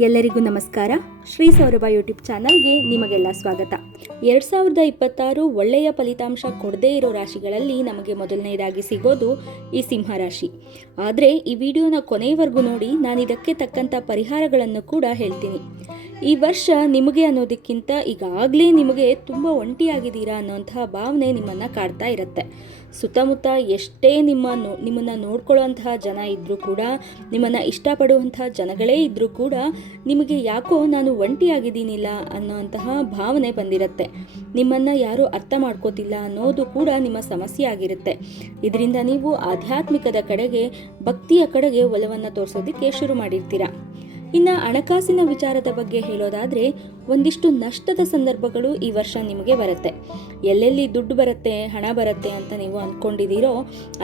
ಎಲ್ಲರಿಗೂ ನಮಸ್ಕಾರ. ಶ್ರೀ ಸೌರಭ ಯೂಟ್ಯೂಬ್ ಚಾನಲ್ಗೆ ನಿಮಗೆಲ್ಲ ಸ್ವಾಗತ. 2026 ಒಳ್ಳೆಯ ಫಲಿತಾಂಶ ಕೊಡದೇ ಇರೋ ರಾಶಿಗಳಲ್ಲಿ ನಮಗೆ ಮೊದಲನೇದಾಗಿ ಸಿಗೋದು ಈ ಸಿಂಹ ರಾಶಿ. ಆದರೆ ಈ ವಿಡಿಯೋನ ಕೊನೆಯವರೆಗೂ ನೋಡಿ, ನಾನು ಇದಕ್ಕೆ ತಕ್ಕಂಥ ಪರಿಹಾರಗಳನ್ನು ಕೂಡ ಹೇಳ್ತೀನಿ. ಈ ವರ್ಷ ನಿಮಗೆ ಅನ್ನೋದಕ್ಕಿಂತ ಈಗಾಗಲೇ ನಿಮಗೆ ತುಂಬ ಒಂಟಿಯಾಗಿದ್ದೀರಾ ಅನ್ನೋಂತಹ ಭಾವನೆ ನಿಮ್ಮನ್ನು ಕಾಡ್ತಾ ಇರುತ್ತೆ. ಸುತ್ತಮುತ್ತ ಎಷ್ಟೇ ನಿಮ್ಮನ್ನು ನೋಡ್ಕೊಳ್ಳೋಂತಹ ಜನ ಇದ್ದರೂ ಕೂಡ, ನಿಮ್ಮನ್ನು ಇಷ್ಟಪಡುವಂತಹ ಜನಗಳೇ ಇದ್ದರೂ ಕೂಡ, ನಿಮಗೆ ಯಾಕೋ ನಾನು ಒಂಟಿಯಾಗಿದ್ದೀನಿಲ್ಲ ಅನ್ನೋಂತಹ ಭಾವನೆ ಬಂದಿರುತ್ತೆ. ನಿಮ್ಮನ್ನು ಯಾರೂ ಅರ್ಥ ಮಾಡ್ಕೋತಿಲ್ಲ ಅನ್ನೋದು ಕೂಡ ನಿಮ್ಮ ಸಮಸ್ಯೆ ಆಗಿರುತ್ತೆ. ಇದರಿಂದ ನೀವು ಆಧ್ಯಾತ್ಮಿಕದ ಕಡೆಗೆ, ಭಕ್ತಿಯ ಕಡೆಗೆ ಒಲವನ್ನು ತೋರಿಸೋದಕ್ಕೆ ಶುರು ಮಾಡಿರ್ತೀರ. ಇನ್ನು ಹಣಕಾಸಿನ ವಿಚಾರದ ಬಗ್ಗೆ ಹೇಳೋದಾದರೆ, ಒಂದಿಷ್ಟು ನಷ್ಟದ ಸಂದರ್ಭಗಳು ಈ ವರ್ಷ ನಿಮಗೆ ಬರುತ್ತೆ. ಎಲ್ಲೆಲ್ಲಿ ದುಡ್ಡು ಬರುತ್ತೆ, ಹಣ ಬರುತ್ತೆ ಅಂತ ನೀವು ಅಂದ್ಕೊಂಡಿದ್ದೀರೋ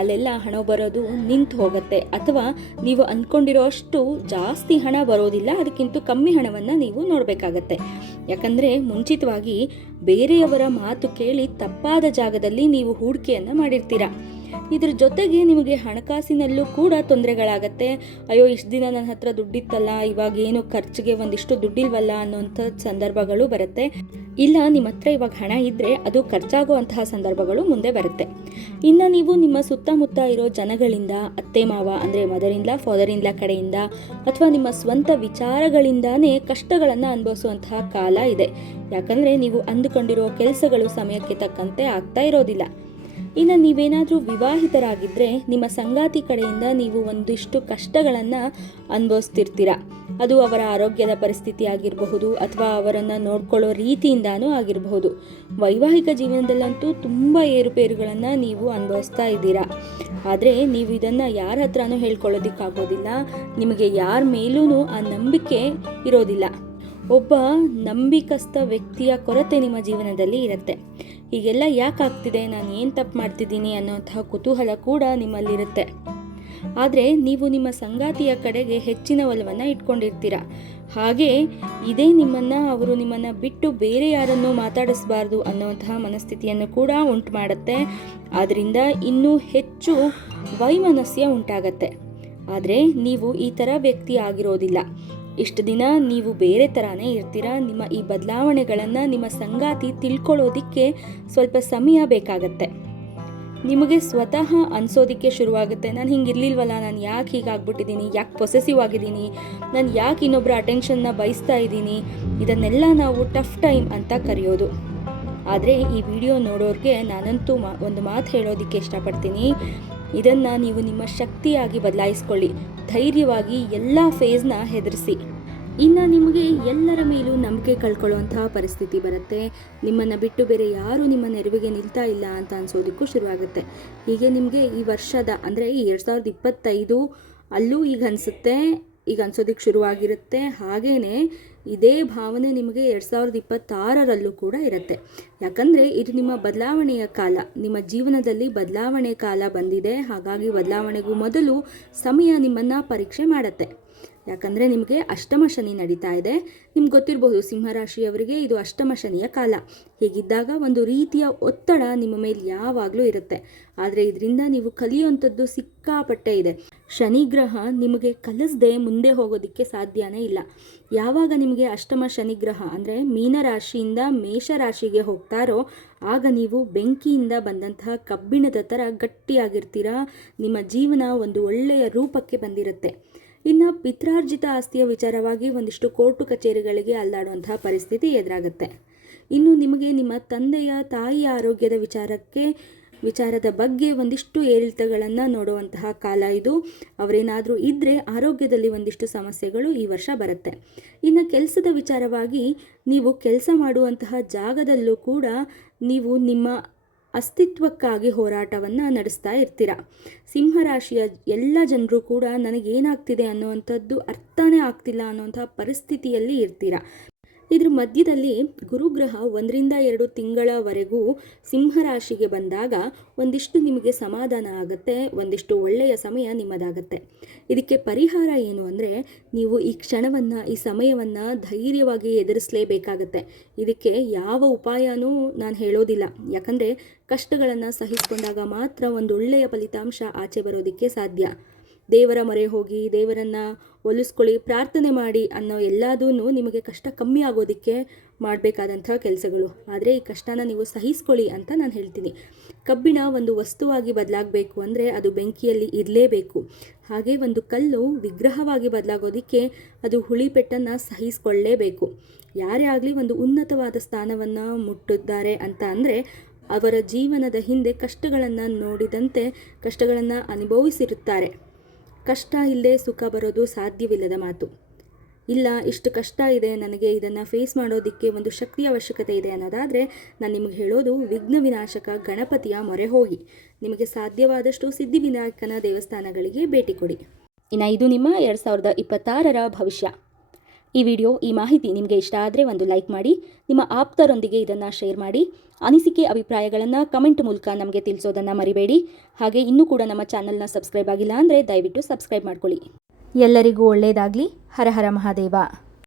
ಅಲ್ಲೆಲ್ಲ ಹಣ ಬರೋದು ನಿಂತು ಹೋಗುತ್ತೆ, ಅಥವಾ ನೀವು ಅಂದ್ಕೊಂಡಿರೋ ಅಷ್ಟು ಜಾಸ್ತಿ ಹಣ ಬರೋದಿಲ್ಲ, ಅದಕ್ಕಿಂತ ಕಮ್ಮಿ ಹಣವನ್ನು ನೀವು ನೋಡಬೇಕಾಗತ್ತೆ. ಯಾಕಂದರೆ ಮುಂಚಿತವಾಗಿ ಬೇರೆಯವರ ಮಾತು ಕೇಳಿ ತಪ್ಪಾದ ಜಾಗದಲ್ಲಿ ನೀವು ಹೂಡಿಕೆಯನ್ನು ಮಾಡಿರ್ತೀರ. ಇದ್ರ ಜೊತೆಗೆ ನಿಮಗೆ ಹಣಕಾಸಿನಲ್ಲೂ ಕೂಡ ತೊಂದರೆಗಳಾಗತ್ತೆ. ಅಯ್ಯೋ, ಇಷ್ಟು ದಿನ ನನ್ನ ಹತ್ರ ದುಡ್ಡಿತ್ತಲ್ಲ, ಇವಾಗ ಏನು ಖರ್ಚಿಗೆ ಒಂದಿಷ್ಟು ದುಡ್ಡಿಲ್ವಲ್ಲ ಅನ್ನೋಂಥ ಸಂದರ್ಭಗಳು ಬರುತ್ತೆ. ಇಲ್ಲ, ನಿಮ್ಮ ಹತ್ರ ಇವಾಗ ಹಣ ಇದ್ದರೆ ಅದು ಖರ್ಚಾಗುವಂತಹ ಸಂದರ್ಭಗಳು ಮುಂದೆ ಬರುತ್ತೆ. ಇನ್ನು ನೀವು ನಿಮ್ಮ ಸುತ್ತಮುತ್ತ ಇರೋ ಜನಗಳಿಂದ, ಅತ್ತೆ ಮಾವ ಅಂದರೆ mother in law, father in ಲಾ ಕಡೆಯಿಂದ, ಅಥವಾ ನಿಮ್ಮ ಸ್ವಂತ ವಿಚಾರಗಳಿಂದಾನೇ ಕಷ್ಟಗಳನ್ನು ಅನುಭವಿಸುವಂತಹ ಕಾಲ ಇದೆ. ಯಾಕಂದರೆ ನೀವು ಅಂದುಕೊಂಡಿರೋ ಕೆಲಸಗಳು ಸಮಯಕ್ಕೆ ತಕ್ಕಂತೆ ಆಗ್ತಾ ಇರೋದಿಲ್ಲ. ಇನ್ನು ನೀವೇನಾದರೂ ವಿವಾಹಿತರಾಗಿದ್ದರೆ ನಿಮ್ಮ ಸಂಗಾತಿ ಕಡೆಯಿಂದ ನೀವು ಒಂದಿಷ್ಟು ಕಷ್ಟಗಳನ್ನು ಅನುಭವಿಸ್ತಿರ್ತೀರ. ಅದು ಅವರ ಆರೋಗ್ಯದ ಪರಿಸ್ಥಿತಿ ಆಗಿರಬಹುದು, ಅಥವಾ ಅವರನ್ನು ನೋಡ್ಕೊಳ್ಳೋ ರೀತಿಯಿಂದಾನೂ ಆಗಿರಬಹುದು. ವೈವಾಹಿಕ ಜೀವನದಲ್ಲಂತೂ ತುಂಬ ಏರುಪೇರುಗಳನ್ನು ನೀವು ಅನುಭವಿಸ್ತಾ ಇದ್ದೀರಾ. ಆದರೆ ನೀವು ಇದನ್ನು ಯಾರ ಹತ್ರನೂ ಹೇಳ್ಕೊಳ್ಳೋದಕ್ಕಾಗೋದಿಲ್ಲ. ನಿಮಗೆ ಯಾರ ಮೇಲೂ ಆ ನಂಬಿಕೆ ಇರೋದಿಲ್ಲ. ಒಬ್ಬ ನಂಬಿಕಸ್ಥ ವ್ಯಕ್ತಿಯ ಕೊರತೆ ನಿಮ್ಮ ಜೀವನದಲ್ಲಿ ಇರುತ್ತೆ. ಹೀಗೆಲ್ಲ ಯಾಕೆ ಆಗ್ತಿದೆ, ನಾನು ಏನು ತಪ್ಪು ಮಾಡ್ತಿದ್ದೀನಿ ಅನ್ನೋಂತಹ ಕುತೂಹಲ ಕೂಡ ನಿಮ್ಮಲ್ಲಿರುತ್ತೆ. ಆದರೆ ನೀವು ನಿಮ್ಮ ಸಂಗಾತಿಯ ಕಡೆಗೆ ಹೆಚ್ಚಿನ ಒಲವನ್ನು ಇಟ್ಕೊಂಡಿರ್ತೀರ. ಹಾಗೆ ಅವರು ನಿಮ್ಮನ್ನು ಬಿಟ್ಟು ಬೇರೆ ಯಾರನ್ನೂ ಮಾತಾಡಿಸಬಾರ್ದು ಅನ್ನೋಂತಹ ಮನಸ್ಥಿತಿಯನ್ನು ಕೂಡ ಉಂಟು ಮಾಡುತ್ತೆ. ಆದ್ದರಿಂದ ಇನ್ನೂ ಹೆಚ್ಚು ವೈಮನಸ್ಯ ಉಂಟಾಗತ್ತೆ. ಆದರೆ ನೀವು ಈ ಥರ ವ್ಯಕ್ತಿ ಆಗಿರೋದಿಲ್ಲ. ಇಷ್ಟು ದಿನ ನೀವು ಬೇರೆ ಥರನೇ ಇರ್ತೀರ. ನಿಮ್ಮ ಈ ಬದಲಾವಣೆಗಳನ್ನು ನಿಮ್ಮ ಸಂಗಾತಿ ತಿಳ್ಕೊಳ್ಳೋದಿಕ್ಕೆ ಸ್ವಲ್ಪ ಸಮಯ ಬೇಕಾಗತ್ತೆ. ನಿಮಗೆ ಸ್ವತಃ ಅನಿಸೋದಕ್ಕೆ ಶುರುವಾಗುತ್ತೆ, ನಾನು ಹಿಂಗಿರ್ಲಿಲ್ವಲ್ಲ, ನಾನು ಯಾಕೆ ಹೀಗಾಗ್ಬಿಟ್ಟಿದ್ದೀನಿ, ಯಾಕೆ ಪೊಸೆಸಿವ್ ಆಗಿದ್ದೀನಿ, ನಾನು ಯಾಕೆ ಇನ್ನೊಬ್ಬರ ಅಟೆನ್ಷನ್ನ ಬಯಸ್ತಾ ಇದ್ದೀನಿ. ಇದನ್ನೆಲ್ಲ ನಾವು ಟಫ್ ಟೈಮ್ ಅಂತ ಕರೆಯೋದು. ಆದರೆ ಈ ವಿಡಿಯೋ ನೋಡೋರಿಗೆ ನಾನಂತೂ ಒಂದು ಮಾತು ಹೇಳೋದಕ್ಕೆ ಇಷ್ಟಪಡ್ತೀನಿ. ಇದನ್ನು ನೀವು ನಿಮ್ಮ ಶಕ್ತಿಯಾಗಿ ಬದಲಾಯಿಸ್ಕೊಳ್ಳಿ. ಧೈರ್ಯವಾಗಿ ಎಲ್ಲ ಫೇಸ್ನ ಹೆದರಿಸಿ. ಇನ್ನು ನಿಮಗೆ ಎಲ್ಲರ ಮೇಲೂ ನಂಬಿಕೆ ಕಳ್ಕೊಳ್ಳುವಂತಹ ಪರಿಸ್ಥಿತಿ ಬರುತ್ತೆ. ನಿಮ್ಮನ್ನು ಬಿಟ್ಟು ಬೇರೆ ಯಾರೂ ನಿಮ್ಮ ನೆರವಿಗೆ ನಿಲ್ತಾ ಇಲ್ಲ ಅಂತ ಅನ್ಸೋದಕ್ಕೂ ಶುರುವಾಗುತ್ತೆ. ಹೀಗೆ ನಿಮಗೆ ಈ ವರ್ಷದ ಅಂದರೆ 2025 ಅಲ್ಲೂ ಈಗ ಅನ್ಸೋದಕ್ಕೆ ಶುರುವಾಗಿರುತ್ತೆ. ಹಾಗೇ ಇದೇ ಭಾವನೆ ನಿಮಗೆ 2026ರಲ್ಲೂ ಕೂಡ ಇರುತ್ತೆ. ಯಾಕಂದರೆ ಇದು ನಿಮ್ಮ ಬದಲಾವಣೆಯ ಕಾಲ. ನಿಮ್ಮ ಜೀವನದಲ್ಲಿ ಬದಲಾವಣೆ ಕಾಲ ಬಂದಿದೆ. ಹಾಗಾಗಿ ಬದಲಾವಣೆಗೂ ಮೊದಲು ಸಮಯ ನಿಮ್ಮನ್ನು ಪರೀಕ್ಷೆ ಮಾಡುತ್ತೆ. ಯಾಕಂದರೆ ನಿಮಗೆ ಅಷ್ಟಮ ಶನಿ ನಡೀತಾ ಇದೆ. ನಿಮ್ಗೆ ಗೊತ್ತಿರಬಹುದು, ಸಿಂಹರಾಶಿಯವರಿಗೆ ಇದು ಅಷ್ಟಮ ಶನಿಯ ಕಾಲ. ಹೀಗಿದ್ದಾಗ ಒಂದು ರೀತಿಯ ಒತ್ತಡ ನಿಮ್ಮ ಮೇಲೆ ಯಾವಾಗಲೂ ಇರುತ್ತೆ. ಆದರೆ ಇದರಿಂದ ನೀವು ಕಲಿಯುವಂಥದ್ದು ಸಿಕ್ಕಾಪಟ್ಟೆ ಇದೆ. ಶನಿ ಗ್ರಹ ನಿಮಗೆ ಕಲಿಸದೆ ಮುಂದೆ ಹೋಗೋದಕ್ಕೆ ಸಾಧ್ಯನೇ ಇಲ್ಲ. ಯಾವಾಗ ನಿಮಗೆ ಅಷ್ಟಮ ಶನಿಗ್ರಹ ಅಂದರೆ ಮೀನರಾಶಿಯಿಂದ ಮೇಷರಾಶಿಗೆ ಹೋಗ್ತಾರೋ, ಆಗ ನೀವು ಬೆಂಕಿಯಿಂದ ಬಂದಂತಹ ಕಬ್ಬಿಣದ ಥರ ಗಟ್ಟಿಯಾಗಿರ್ತೀರ. ನಿಮ್ಮ ಜೀವನ ಒಂದು ಒಳ್ಳೆಯ ರೂಪಕ್ಕೆ ಬಂದಿರುತ್ತೆ. ಇನ್ನು ಪಿತ್ರಾರ್ಜಿತ ಆಸ್ತಿಯ ವಿಚಾರವಾಗಿ ಒಂದಿಷ್ಟು ಕೋರ್ಟು ಕಚೇರಿಗಳಿಗೆ ಅಲ್ಲಾಡುವಂತಹ ಪರಿಸ್ಥಿತಿ ಎದುರಾಗುತ್ತೆ. ಇನ್ನು ನಿಮಗೆ ನಿಮ್ಮ ತಾಯಿಯ ಆರೋಗ್ಯದ ವಿಚಾರದ ಬಗ್ಗೆ ಒಂದಿಷ್ಟು ಏರಿಳಿತಗಳನ್ನು ನೋಡುವಂತಹ ಕಾಲ ಇದು. ಅವರೇನಾದರೂ ಇದ್ದರೆ ಆರೋಗ್ಯದಲ್ಲಿ ಒಂದಿಷ್ಟು ಸಮಸ್ಯೆಗಳು ಈ ವರ್ಷ ಬರುತ್ತೆ. ಇನ್ನು ಕೆಲಸದ ವಿಚಾರವಾಗಿ ನೀವು ಕೆಲಸ ಮಾಡುವಂತಹ ಜಾಗದಲ್ಲೂ ಕೂಡ ನೀವು ನಿಮ್ಮ ಅಸ್ತಿತ್ವಕ್ಕಾಗಿ ಹೋರಾಟವನ್ನು ನಡೆಸ್ತಾ ಇರ್ತೀರ. ಸಿಂಹರಾಶಿಯ ಎಲ್ಲ ಜನರು ಕೂಡ ನನಗೇನಾಗ್ತಿದೆ ಅನ್ನುವಂಥದ್ದು ಅರ್ಥನೇ ಆಗ್ತಿಲ್ಲ ಅನ್ನುವಂಥ ಪರಿಸ್ಥಿತಿಯಲ್ಲಿ ಇರ್ತೀರ. ಇದ್ರ ಮಧ್ಯದಲ್ಲಿ ಗುರುಗ್ರಹ 1-2 ತಿಂಗಳವರೆಗೂ ಸಿಂಹರಾಶಿಗೆ ಬಂದಾಗ ಒಂದಿಷ್ಟು ನಿಮಗೆ ಸಮಾಧಾನ ಆಗುತ್ತೆ, ಒಂದಿಷ್ಟು ಒಳ್ಳೆಯ ಸಮಯ ನಿಮ್ಮದಾಗತ್ತೆ. ಇದಕ್ಕೆ ಪರಿಹಾರ ಏನು ಅಂದರೆ, ನೀವು ಈ ಕ್ಷಣವನ್ನು, ಈ ಸಮಯವನ್ನು ಧೈರ್ಯವಾಗಿ ಎದುರಿಸಲೇಬೇಕಾಗತ್ತೆ. ಇದಕ್ಕೆ ಯಾವ ಉಪಾಯನೂ ನಾನು ಹೇಳೋದಿಲ್ಲ. ಯಾಕಂದರೆ ಕಷ್ಟಗಳನ್ನು ಸಹಿಸಿಕೊಂಡಾಗ ಮಾತ್ರ ಒಂದು ಒಳ್ಳೆಯ ಫಲಿತಾಂಶ ಆಚೆ ಬರೋದಕ್ಕೆ ಸಾಧ್ಯ. ದೇವರ ಮೊರೆ ಹೋಗಿ ದೇವರನ್ನು ಒಲಿಸ್ಕೊಳ್ಳಿ, ಪ್ರಾರ್ಥನೆ ಮಾಡಿ ಅನ್ನೋ ಎಲ್ಲದೂ ನಿಮಗೆ ಕಷ್ಟ ಕಮ್ಮಿ ಆಗೋದಕ್ಕೆ ಮಾಡಬೇಕಾದಂಥ ಕೆಲಸಗಳು. ಆದರೆ ಈ ಕಷ್ಟನ ನೀವು ಸಹಿಸ್ಕೊಳ್ಳಿ ಅಂತ ನಾನು ಹೇಳ್ತೀನಿ. ಕಬ್ಬಿಣ ಒಂದು ವಸ್ತುವಾಗಿ ಬದಲಾಗಬೇಕು ಅಂದರೆ ಅದು ಬೆಂಕಿಯಲ್ಲಿ ಇರಲೇಬೇಕು. ಹಾಗೆ ಒಂದು ಕಲ್ಲು ವಿಗ್ರಹವಾಗಿ ಬದಲಾಗೋದಕ್ಕೆ ಅದು ಹುಳಿಪೆಟ್ಟನ್ನು ಸಹಿಸ್ಕೊಳ್ಳೇಬೇಕು. ಯಾರೇ ಆಗಲಿ ಒಂದು ಉನ್ನತವಾದ ಸ್ಥಾನವನ್ನು ಮುಟ್ಟಿದ್ದಾರೆ ಅಂತ ಅಂದರೆ ಅವರ ಜೀವನದ ಹಿಂದೆ ಕಷ್ಟಗಳನ್ನು ನೋಡಿದಂತೆ ಕಷ್ಟಗಳನ್ನು ಅನುಭವಿಸಿರುತ್ತಾರೆ. ಕಷ್ಟ ಇಲ್ಲದೆ ಸುಖ ಬರೋದು ಸಾಧ್ಯವಿಲ್ಲದ ಮಾತು. ಇಲ್ಲ, ಇಷ್ಟು ಕಷ್ಟ ಇದೆ, ನನಗೆ ಇದನ್ನು ಫೇಸ್ ಮಾಡೋದಕ್ಕೆ ಒಂದು ಶಕ್ತಿಯ ಅವಶ್ಯಕತೆ ಇದೆ ಅನ್ನೋದಾದರೆ ನಾನು ನಿಮಗೆ ಹೇಳೋದು, ವಿಘ್ನ ವಿನಾಶಕ ಗಣಪತಿಯ ಮೊರೆ ಹೋಗಿ. ನಿಮಗೆ ಸಾಧ್ಯವಾದಷ್ಟು ಸಿದ್ಧಿವಿನಾಯಕನ ದೇವಸ್ಥಾನಗಳಿಗೆ ಭೇಟಿ ಕೊಡಿ. ಇನ್ನು ಇದು ನಿಮ್ಮ 2026ರ ಭವಿಷ್ಯ. ಈ ವಿಡಿಯೋ, ಈ ಮಾಹಿತಿ ನಿಮಗೆ ಇಷ್ಟ ಆದರೆ ಒಂದು ಲೈಕ್ ಮಾಡಿ, ನಿಮ್ಮ ಆಪ್ತರೊಂದಿಗೆ ಇದನ್ನು ಶೇರ್ ಮಾಡಿ. ಅನಿಸಿಕೆ ಅಭಿಪ್ರಾಯಗಳನ್ನು ಕಮೆಂಟ್ ಮೂಲಕ ನಮಗೆ ತಿಳಿಸೋದನ್ನು ಮರಿಬೇಡಿ. ಹಾಗೆ ಇನ್ನೂ ಕೂಡ ನಮ್ಮ ಚಾನಲ್ನ ಸಬ್ಸ್ಕ್ರೈಬ್ ಆಗಿಲ್ಲ ಅಂದರೆ ದಯವಿಟ್ಟು ಸಬ್ಸ್ಕ್ರೈಬ್ ಮಾಡ್ಕೊಳ್ಳಿ. ಎಲ್ಲರಿಗೂ ಒಳ್ಳೆಯದಾಗಲಿ. ಹರ ಹರ ಮಹಾದೇವ.